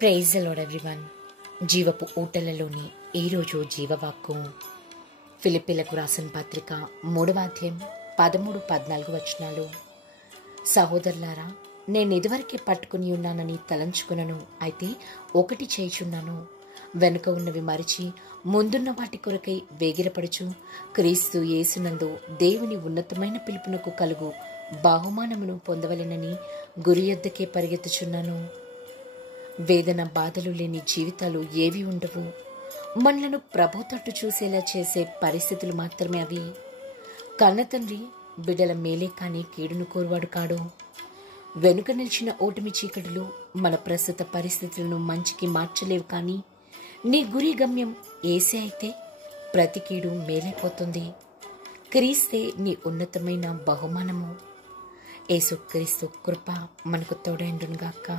Praise the lord everyone. జీవపు ఊటలలోని ఈరోజు జీవవాక్కు ఫిలిప్పీలకు రాసిన పత్రిక 3వ అధ్యాయం 13-14 వచనాలు. సహోదరులారా, నేను ఇదివరకే పట్టుకుని ఉన్నానని తలంచుకున్నాను. అయితే ఒకటి చేయుచున్నాను, వెనుక ఉన్నవి మరిచి ముందున్న వాటి కొరకై వేగిరపడుచు క్రీస్తు యేసునందు దేవుని ఉన్నతమైన పిలుపునకు కలుగు బహుమానమును పొందవలెనని గురి యొద్దకే పరిగెత్తుచున్నాను. వేదన బాధలు లేని జీవితాలు ఏవి ఉండవు. మనలను ప్రభు తట్టు చూసేలా చేసే పరిస్థితులు మాత్రమే అవి. కన్న తండ్రి బిడ్డల మేలే కాని కీడును కోరువాడు కాడు. వెనుక నిలిచిన ఓటమి చీకటులు మన ప్రస్తుత పరిస్థితులను మంచికి మార్చలేవు. కానీ నీ గురి గమ్యం ఏసే అయితే ప్రతి కీడు మేలైపోతుంది. క్రీస్తే నీ ఉన్నతమైన బహుమానము. యేసుక్రీస్తు కృప మనకు తోడైండునుగాక.